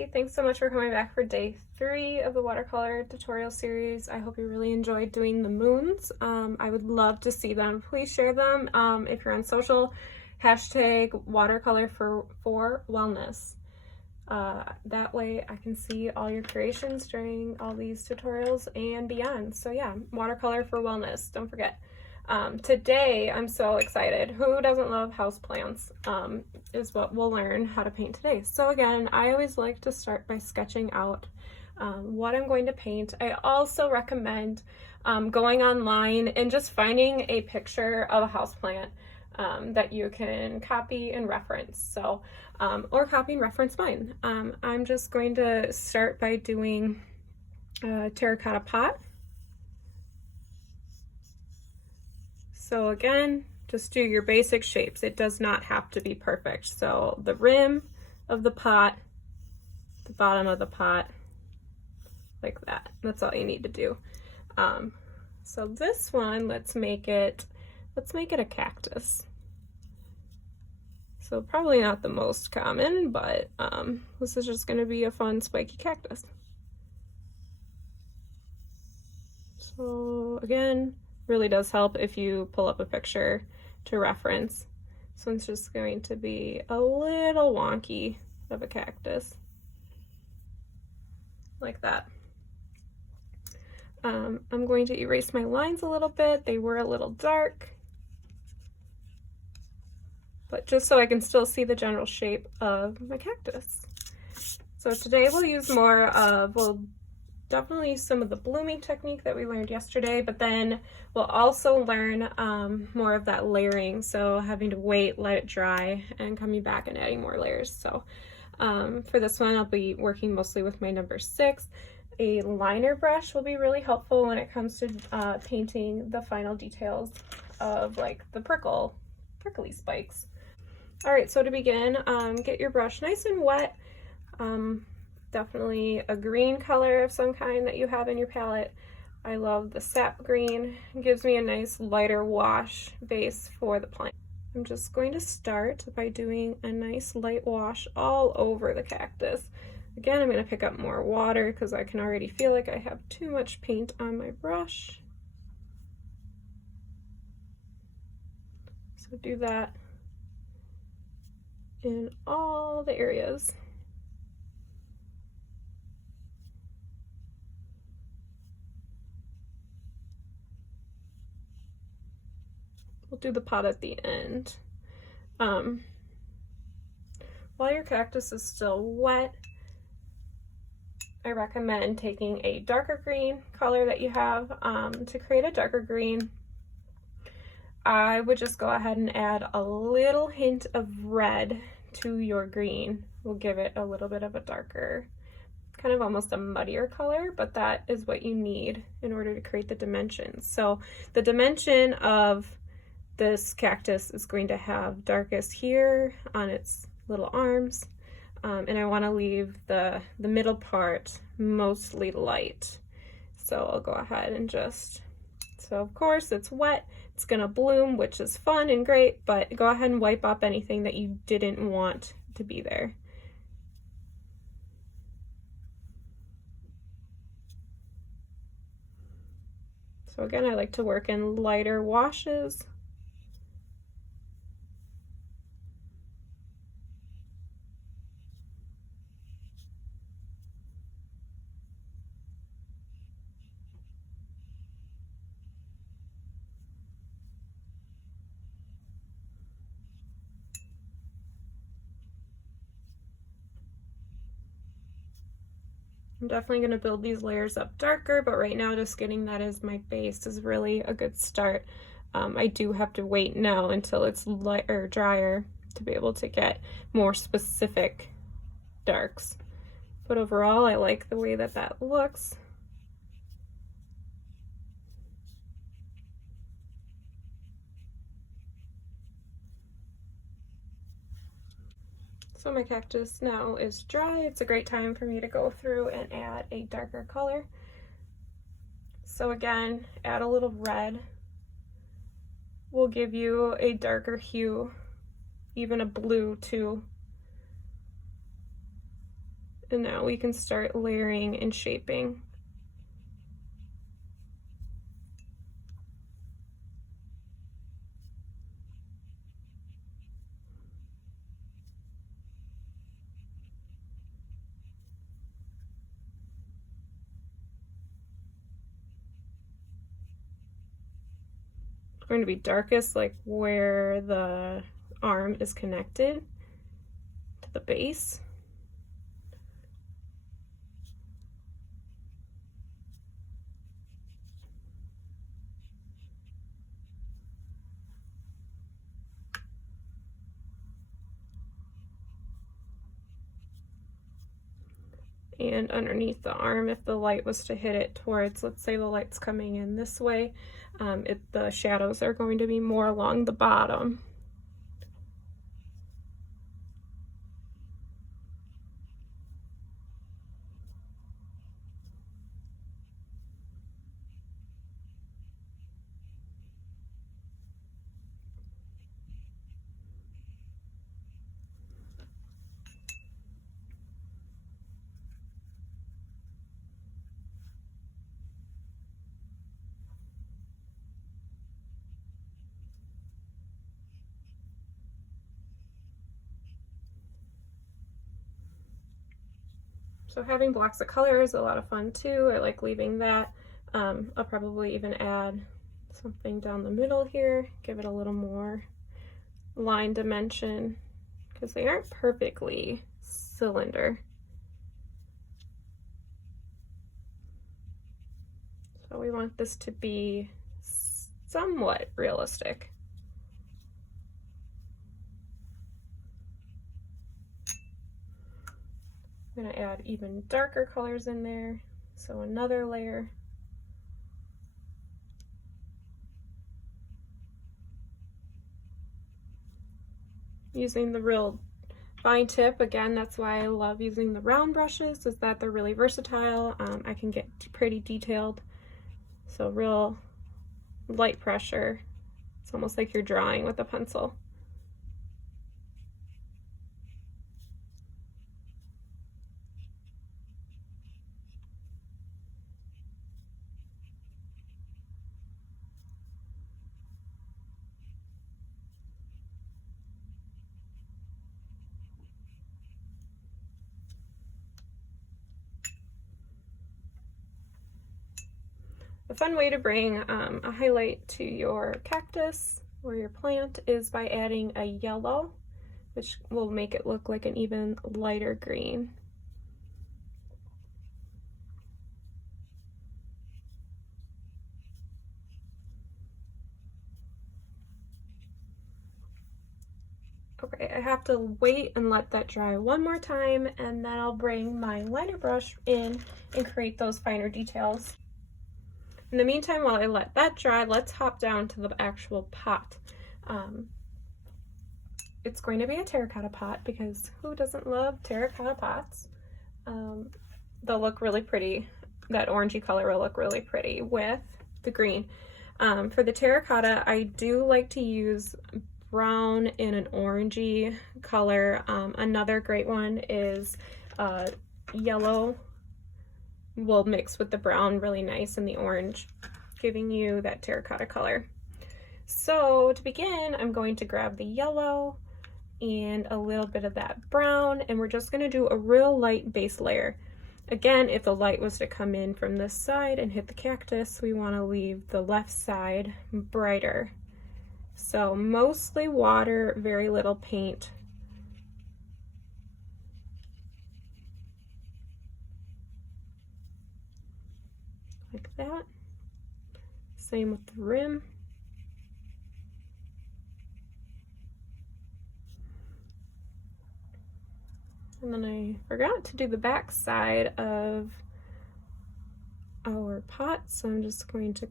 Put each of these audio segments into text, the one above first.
Hey, thanks so much for coming back for day 3 of the watercolor tutorial series. I hope you really enjoyed doing the moons. I would love to see them. Please share them if you're on social. Hashtag watercolor for wellness. That way I can see all your creations during all these tutorials and beyond. So yeah, watercolor for wellness, don't forget. Today I'm so excited. Who doesn't love houseplants? Is what we'll learn how to paint today. So again, I always like to start by sketching out what I'm going to paint. I also recommend going online and just finding a picture of a houseplant that you can copy and reference. So, or copy and reference mine. I'm just going to start by doing a terracotta pot. So again, just do your basic shapes. It does not have to be perfect. So the rim of the pot, the bottom of the pot, like that. That's all you need to do. So this one, let's make it a cactus. So probably not the most common, but this is just going to be a fun spiky cactus. So again, really does help if you pull up a picture to reference. This one's just going to be a little wonky of a cactus, like that. I'm going to erase my lines a little bit. They were a little dark, but just so I can still see the general shape of my cactus. So today we'll use more of, we'll definitely use some of the blooming technique that we learned yesterday, but then we'll also learn more of that layering. So having to wait, let it dry, and coming back and adding more layers. So for this one, I'll be working mostly with my number 6. A liner brush will be really helpful when it comes to painting the final details of like the prickly spikes. All right, so to begin, get your brush nice and wet. Definitely a green color of some kind that you have in your palette. I love the sap green. It gives me a nice lighter wash base for the plant. I'm just going to start by doing a nice light wash all over the cactus. Again, I'm going to pick up more water because I can already feel like I have too much paint on my brush. So do that in all the areas. We'll do the pot at the end. While your cactus is still wet, I recommend taking a darker green color that you have. To create a darker green, I would just go ahead and add a little hint of red to your green. We'll give it a little bit of a darker, kind of almost a muddier color, but that is what you need in order to create the dimensions. So the dimension of this cactus is going to have darkest here on its little arms, and I want to leave the middle part mostly light. So I'll go ahead and just, so of course it's wet, it's gonna bloom, which is fun and great, but go ahead and wipe up anything that you didn't want to be there. So again, I like to work in lighter washes. I'm definitely going to build these layers up darker, but right now just getting that as my base is really a good start. I do have to wait now until it's lighter or drier to be able to get more specific darks. But overall, I like the way that that looks. So my cactus now is dry. It's a great time for me to go through and add a darker color. So again, add a little red. Will give you a darker hue, even a blue too. And now we can start layering and shaping. Going to be darkest like where the arm is connected to the base. And underneath the arm, if the light was to hit it towards, let's say the light's coming in this way, the shadows are going to be more along the bottom. So having blocks of color is a lot of fun too. I like leaving that. I'll probably even add something down the middle here, give it a little more line dimension, because they aren't perfectly cylinder. So we want this to be somewhat realistic. I'm going to add even darker colors in there, so another layer. Using the real fine tip, again, that's why I love using the round brushes, is that they're really versatile. I can get pretty detailed, so real light pressure. It's almost like you're drawing with a pencil. A fun way to bring a highlight to your cactus or your plant is by adding a yellow, which will make it look like an even lighter green. Okay, I have to wait and let that dry one more time, and then I'll bring my liner brush in and create those finer details. In the meantime, while I let that dry, let's hop down to the actual pot. It's going to be a terracotta pot, because who doesn't love terracotta pots? They'll look really pretty. That orangey color will look really pretty with the green. For the terracotta, I do like to use brown in an orangey color. Another great one is yellow. Will mix with the brown really nice and the orange, giving you that terracotta color. So to begin, I'm going to grab the yellow and a little bit of that brown, and we're just going to do a real light base layer. Again, if the light was to come in from this side and hit the cactus, we want to leave the left side brighter. So mostly water, very little paint. Like that. Same with the rim. And then I forgot to do the back side of our pot, so I'm just going to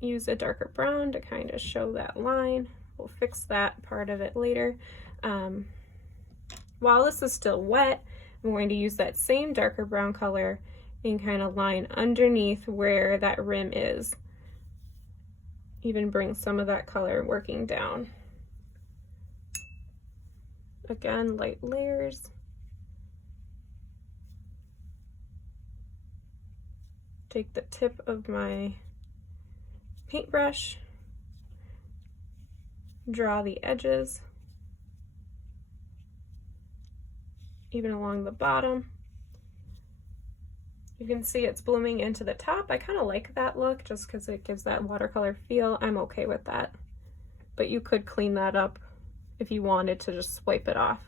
use a darker brown to kind of show that line. We'll fix that part of it later. While this is still wet, I'm going to use that same darker brown color and kind of line underneath where that rim is. Even bring some of that color working down. Again, light layers. take the tip of my paintbrush, draw the edges, even along the bottom. You can see it's blooming into the top. I kind of like that look just because it gives that watercolor feel. I'm okay with that. But you could clean that up if you wanted to just wipe it off.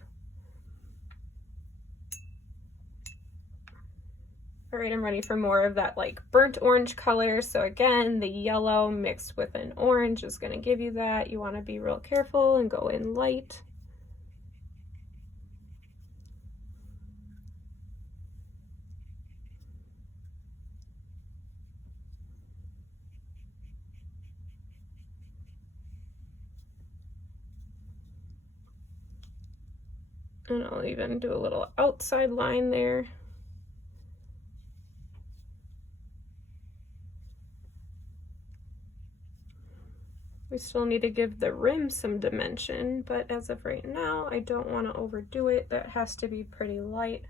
All right, I'm ready for more of that like burnt orange color. So again, the yellow mixed with an orange is going to give you that. You want to be real careful and go in light. And I'll even do a little outside line there. We still need to give the rim some dimension, but as of right now, I don't want to overdo it. That has to be pretty light.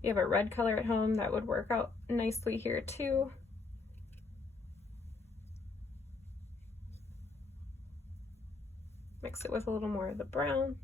You have a red color at home, that would work out nicely here too. Mix it with a little more of the brown.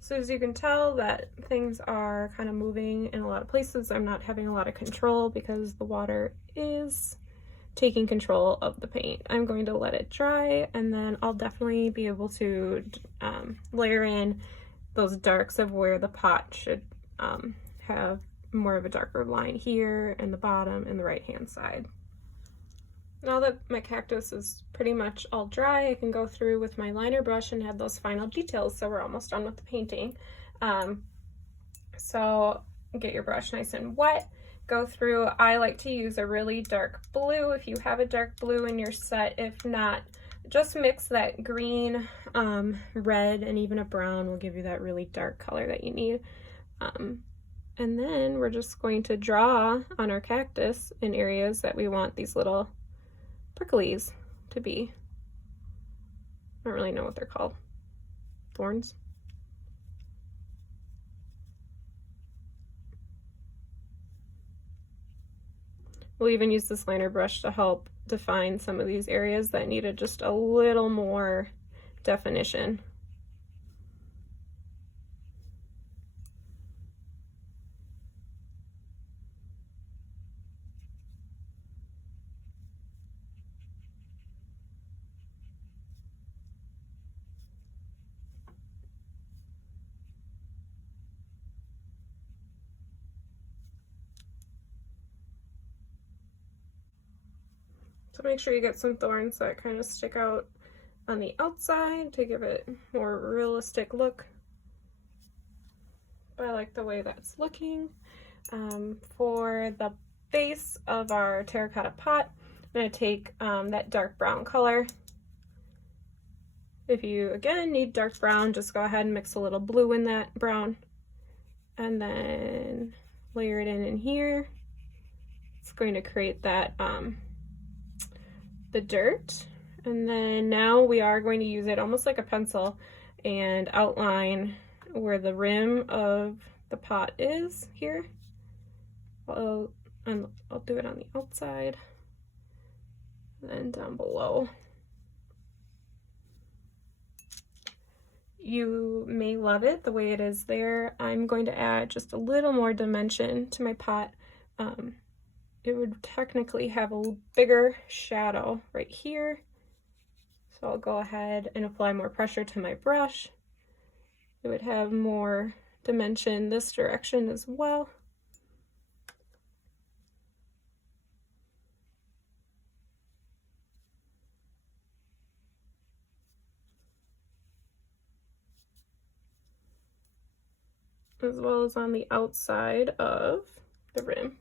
So as you can tell that things are kind of moving in a lot of places. I'm not having a lot of control because the water is taking control of the paint. I'm going to let it dry, and then I'll definitely be able to layer in those darks of where the pot should have more of a darker line here in the bottom and the right hand side. Now that my cactus is pretty much all dry, I can go through with my liner brush and add those final details. So we're almost done with the painting. So get your brush nice and wet. Go through. I like to use a really dark blue if you have a dark blue in your set. If not, just mix that green, red, and even a brown will give you that really dark color that you need. And then we're just going to draw on our cactus in areas that we want these little pricklies to be. I don't really know what they're called. Thorns? We'll even use this liner brush to help define some of these areas that needed just a little more definition. So make sure you get some thorns that kind of stick out on the outside to give it more realistic look. But I like the way that's looking. For the base of our terracotta pot, I'm going to take that dark brown color. If you, again, need dark brown, just go ahead and mix a little blue in that brown. And then layer it in here. It's going to create that the dirt, and then now we are going to use it almost like a pencil and outline where the rim of the pot is here. I'll do it on the outside and then down below. You may love it the way it is there. I'm going to add just a little more dimension to my pot. It would technically have a bigger shadow right here. So I'll go ahead and apply more pressure to my brush. It would have more dimension this direction as well. As well as on the outside of the rim.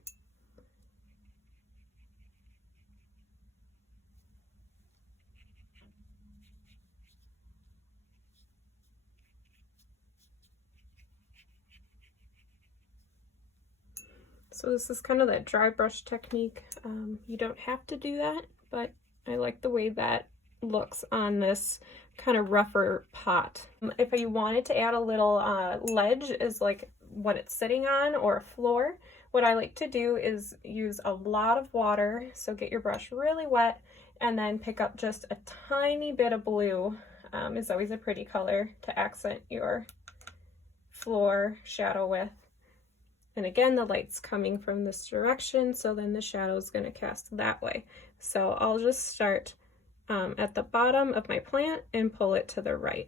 So this is kind of that dry brush technique. You don't have to do that, but I like the way that looks on this kind of rougher pot. If you wanted to add a little ledge is like what it's sitting on, or a floor, what I like to do is use a lot of water. So get your brush really wet and then pick up just a tiny bit of blue. Is always a pretty color to accent your floor shadow with. And again, the light's coming from this direction, so then the shadow is going to cast that way. So I'll just start at the bottom of my plant and pull it to the right.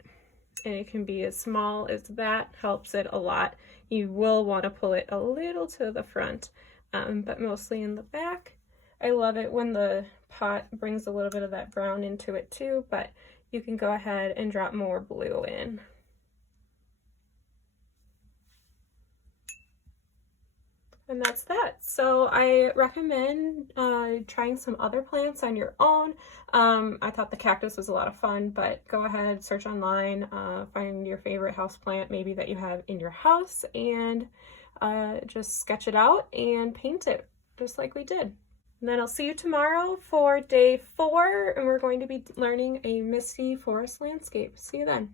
And it can be as small as that, helps it a lot. You will want to pull it a little to the front, but mostly in the back. I love it when the pot brings a little bit of that brown into it too, but you can go ahead and drop more blue in. And that's that. So I recommend trying some other plants on your own. I thought the cactus was a lot of fun, but go ahead, search online, find your favorite house plant maybe that you have in your house, and just sketch it out and paint it just like we did. And then I'll see you tomorrow for day 4, and we're going to be learning a misty forest landscape. See you then.